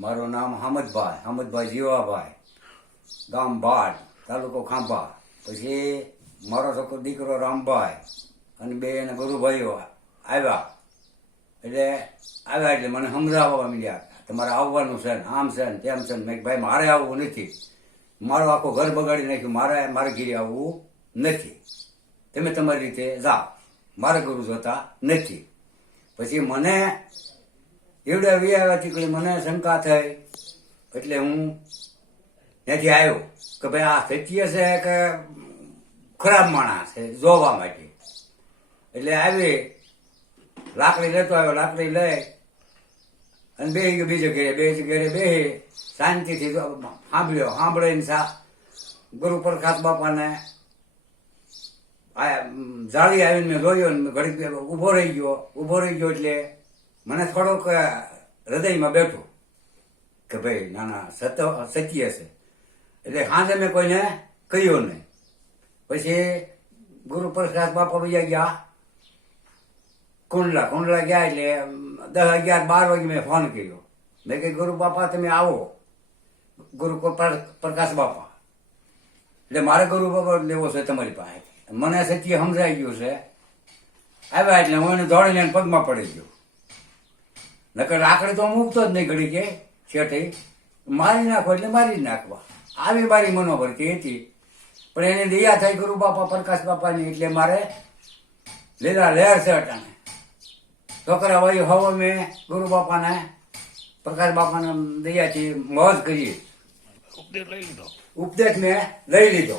મારું નામ હામદભાઈ જીવાભાઈ, ગામ બાડ, તાલુકો ખાંભા. પછી મારો છોકરો દીકરો રામભાઈ અને બે એના ગુરુભાઈઓ આવ્યા. એટલે મને સમજાવવા મળ્યા, તમારે આવવાનું છે ને, આમ છે ને તેમ છે ને. મેં ભાઈ મારે આવવું નથી, મારું આખું ઘર બગાડી નાખ્યું, મારે ઘીરે આવવું નથી, તમે તમારી રીતે જાઓ, મારે ગુરુ જોતા નથી. પછી મને એવડે વ્યાથી મને શંકા થઈ, એટલે હું ત્યાંથી આવ્યો કે ભાઈ આ સત્ય છે કે ખરાબ માણસ છે જોવા માટે. એટલે આવી લાકડી લેતો આવ્યો, લાકડી લઈ અને બે ગયો બીજે ઘેરે બેહી શાંતિથી સાંભળીને ગુરુ પ્રકાશ બાપાને જાળી આવીને મેં જોયો ને ઘડીક ઊભો રહી ગયો. એટલે મને થોડોક હૃદયમાં બેઠું કે ભાઈ ના સત્ય છે. એટલે સાંજે મેં કોઈને કહ્યું નહીં. પછી ગુરુ પ્રકાશ બાપા બીજા ગયા કુંડલા ગયા. એટલે 10, 11, 12 વાગે મેં ફોન કર્યો. મેં કહ્યું ગુરુ બાપા તમે આવો, ગુરુ પ્રકાશ બાપા. એટલે મારે ગુરુ બાપા લેવો છે તમારી પાસે. મને સત્ય સમજાઈ ગયું છે. આવ્યા એટલે હું એને દોડી લઈને પગમાં પડી ગયો. નકર લાકડી તો મૂકતો જ નહીં, ઘડી કે શેઠી મારી નાખો એટલે મારી જ નાખવા, આવી મારી મનોવૃત્તિ હતી. પણ એને દયા થઈ ગુરુ બાપા પ્રકાશ બાપાની. એટલે મારે લીલા લહેર છે અટાણે. છોકરા ભાઈ હવે મેં ગુરુ બાપાને પ્રકાશ બાપાને દયાથી મોજ કરી, ઉપદેશ મેં લઈ લીધો.